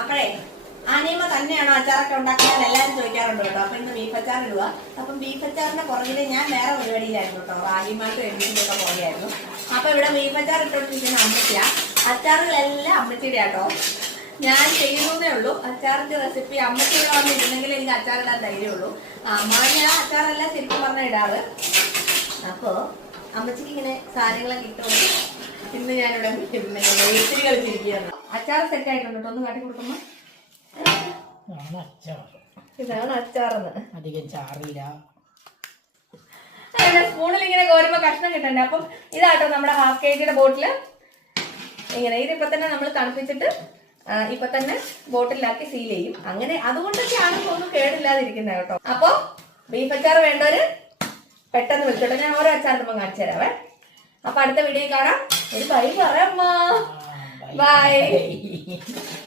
അപ്പഴേ അനിയമ്മ തന്നെയാണോ അച്ചാറൊക്കെ ഉണ്ടാക്കാൻ എല്ലാവരും ചോദിക്കാറുണ്ട് കേട്ടോ. അപ്പൊ ഇന്ന് ബീഫ് അച്ചാർ ഇടുക. അപ്പം ബീഫ് അച്ചാറിന്റെ പുറകില് ഞാൻ വേറെ പരിപാടിയിലായിരുന്നു കേട്ടോ. റാഗിമാർക്ക് എഴുതിയിട്ടൊക്കെ പോലെയായിരുന്നു. അപ്പൊ ഇവിടെ ബീഫ് അച്ചാർ ഇട്ടോണ്ടിരിക്കുന്ന അമ്മച്ചിയാ. അച്ചാറുകളെല്ലാം അമ്മച്ചിയുടെ കേട്ടോ. ഞാൻ ചെയ്യുന്നതേ ഉള്ളൂ. അച്ചാറിന്റെ റെസിപ്പി അമ്മച്ചിയുടെ വന്നിരുന്നെങ്കിൽ എനിക്ക് അച്ചാറിടാൻ ധൈര്യമുള്ളൂ. അമ്മ ഞാൻ അച്ചാറെല്ലാം ശരിക്കും പറഞ്ഞ ഇടാറ്. അപ്പോ അമ്മച്ചിക്ക് ഇങ്ങനെ സാധനങ്ങളൊക്കെ ഇട്ടോണ്ട് ഇന്ന് ഞാനിവിടെ ഒത്തിരി കളിച്ചിരിക്കുകയാണ്. അച്ചാർ സെറ്റ് ആയിട്ടുണ്ട് കേട്ടോ. ഒന്ന് കാട്ടി കൊടുക്കുമ്പോ ഇതാണ് അച്ചാറെന്ന്. അധികം ചാറില്ല. സ്പൂണിൽ ഇങ്ങനെ കോരുമ്പോ കഷ്ണം കിട്ടണ്ടേ. അപ്പം ഇതാട്ടോ നമ്മുടെ ഹാഫ് kg ബോട്ടില്. ഇങ്ങനെ ഇതിപ്പോ തന്നെ നമ്മൾ തണുപ്പിച്ചിട്ട് ഇപ്പൊ തന്നെ ബോട്ടിലാക്കി സീൽ ചെയ്യും. അങ്ങനെ അതുകൊണ്ടൊക്കെയാണ് ഒന്നും കേടില്ലാതിരിക്കുന്നത് കേട്ടോ. അപ്പൊ ബീഫ് അച്ചാർ വേണ്ടവര് പെട്ടെന്ന് വിളിച്ചോട്ടെ. ഞാൻ ഓരോ അച്ചാർ നമ്മൾ കാണിച്ചു തരാവേ. അപ്പൊ അടുത്ത വീഡിയോ കാണാം. ഒരു ബൈ പറയാം. ബൈ.